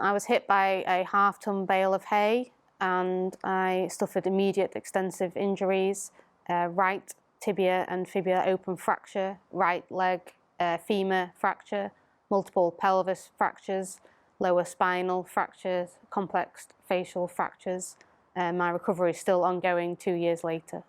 I was hit by a half-ton bale of hay and I suffered immediate extensive injuries, right tibia and fibula open fracture, right leg femur fracture, multiple pelvis fractures, lower spinal fractures, complex facial fractures. My recovery is still ongoing 2 years later.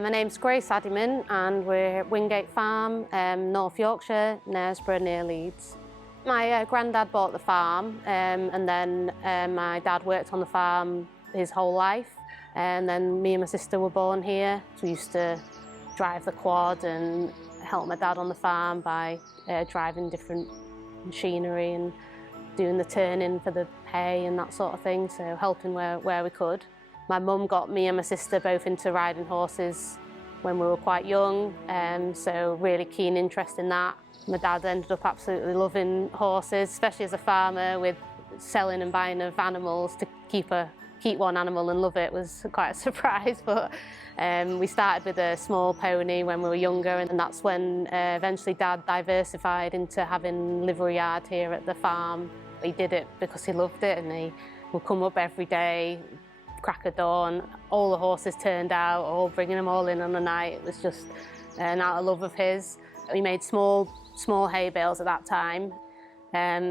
My name's Addyman and we're at Wingate Farm, North Yorkshire, Knaresborough near Leeds. My granddad bought the farm and then my dad worked on the farm his whole life, and then me and my sister were born here. So we used to drive the quad and help my dad on the farm by driving different machinery and doing the turning for the hay and that sort of thing, so helping where we could. My mum got me and my sister both into riding horses when we were quite young, so really keen interest in that. My dad ended up absolutely loving horses, especially as a farmer, with selling and buying of animals. To keep one animal and love it was quite a surprise, but we started with a small pony when we were younger, and that's when eventually Dad diversified into having livery yard here at the farm. He did it because he loved it, and he would come up every day, crack of dawn, all the horses turned out, all bringing them all in on the night. It was just an out of love of his. We made small hay bales at that time.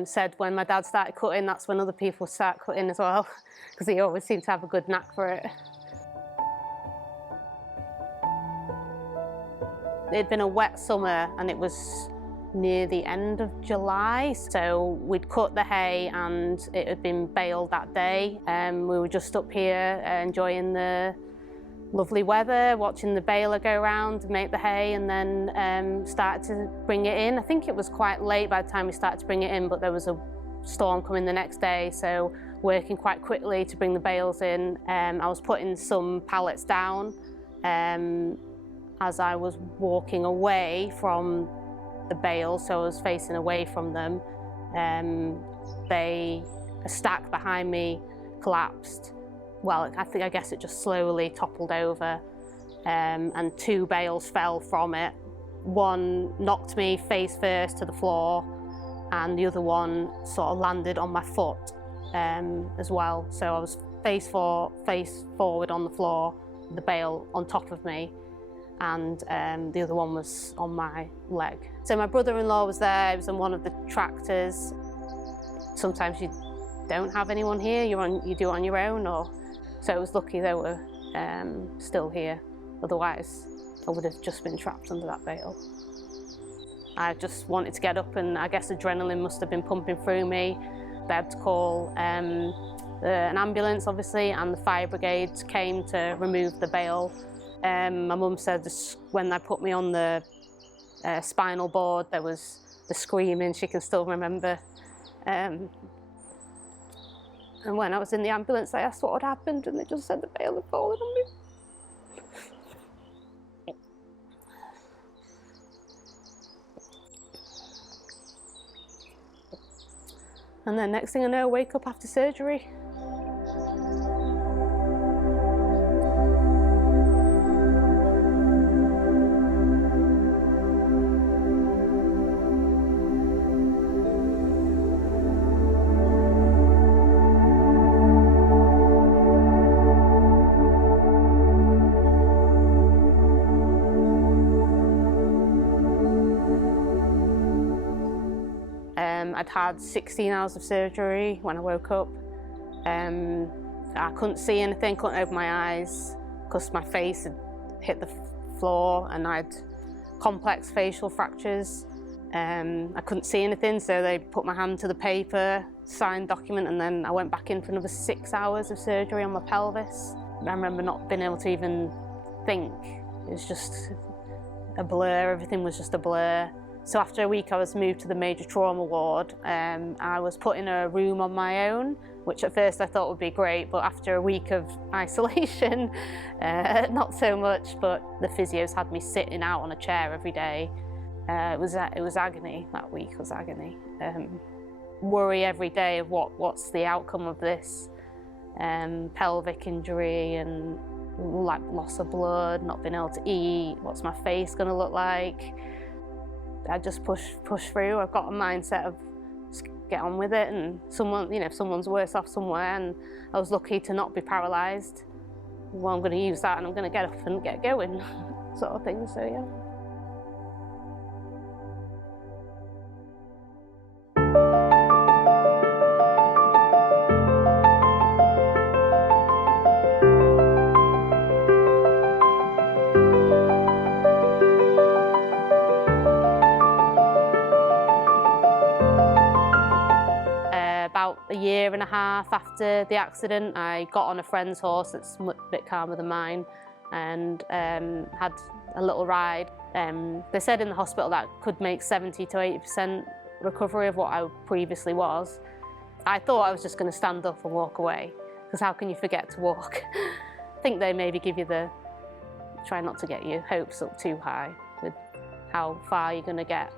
Said when my dad started cutting, that's when other people start cutting as well, because he always seemed to have a good knack for it. It'd been a wet summer and it was near the end of July, so we'd cut the hay and it had been baled that day. We were just up here enjoying the lovely weather, watching the baler go around and make the hay, and then started to bring it in. I think it was quite late by the time we started to bring it in, but there was a storm coming the next day, so working quite quickly to bring the bales in. I was putting some pallets down. As I was walking away from the bales, so I was facing away from them, a stack behind me collapsed. Well, I guess it just slowly toppled over, and 2 bales fell from it. One knocked me face first to the floor, and the other one sort of landed on my foot as well. So I was face forward on the floor, the bale on top of me, and the other one was on my leg. So my brother-in-law was there. He was on one of the tractors. Sometimes you don't have anyone here, you do it on your own, so it was lucky they were still here. Otherwise, I would have just been trapped under that bale. I just wanted to get up, and I guess adrenaline must have been pumping through me. They had to call an ambulance, obviously, and the fire brigade came to remove the bale. My mum said when they put me on the spinal board, there was the screaming, she can still remember. And when I was in the ambulance, I asked what had happened, and they just said the bale had fallen on me. And then next thing I know, I wake up after surgery. I'd had 16 hours of surgery when I woke up. I couldn't see anything, couldn't open my eyes, because my face had hit the floor and I had complex facial fractures. I couldn't see anything, so they put my hand to the paper, signed document, and then I went back in for another 6 hours of surgery on my pelvis. I remember not being able to even think. It was just a blur, everything was just a blur. So after a week I was moved to the major trauma ward. I was put in a room on my own, which at first I thought would be great, but after a week of isolation, not so much, but the physios had me sitting out on a chair every day. It was agony, that week was agony. Worry every day of what's the outcome of this. Pelvic injury and like loss of blood, not being able to eat, what's my face going to look like. I just push through. I've got a mindset of just get on with it, and if someone's worse off somewhere, and I was lucky to not be paralysed. Well, I'm going to use that and I'm going to get up and get going, sort of thing, so yeah. About a year and a half after the accident, I got on a friend's horse that's a bit calmer than mine and had a little ride. They said in the hospital that could make 70 to 80% recovery of what I previously was. I thought I was just going to stand up and walk away, because how can you forget to walk? I think they maybe give you try not to get your hopes up too high with how far you're going to get.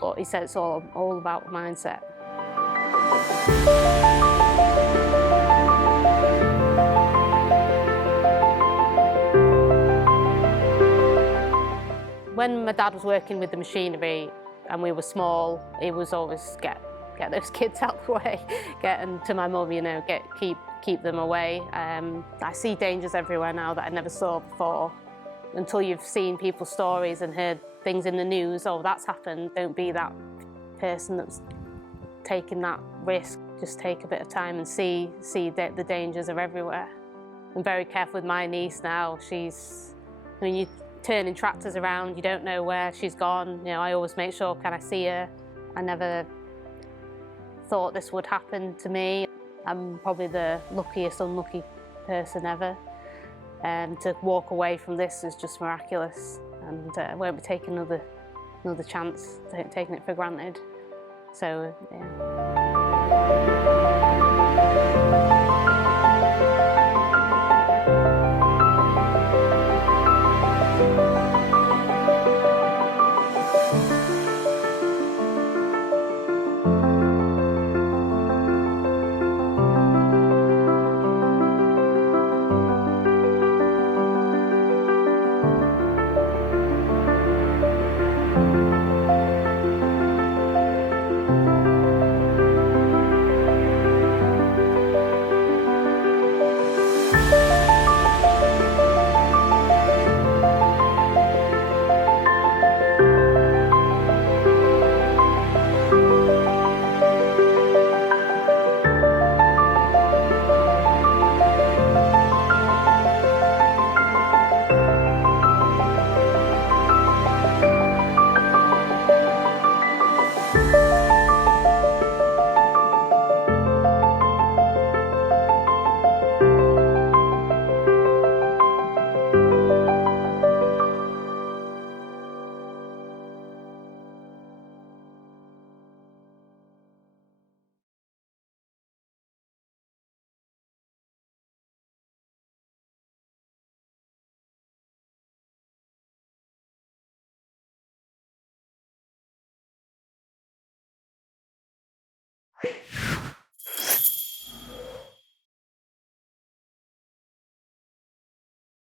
But he said it's all about mindset. When my dad was working with the machinery and we were small, he was always get those kids out the way, and to my mum, keep them away. I see dangers everywhere now that I never saw before. Until you've seen people's stories and heard things in the news, oh, that's happened, don't be that person that's taking that risk. Just take a bit of time and see that the dangers are everywhere. I'm very careful with my niece now. When you're turning tractors around, you don't know where she's gone. I always make sure, can I see her? I never thought this would happen to me. I'm probably the luckiest unlucky person ever. To walk away from this is just miraculous, and I won't be taking another chance, taking it for granted. So, yeah.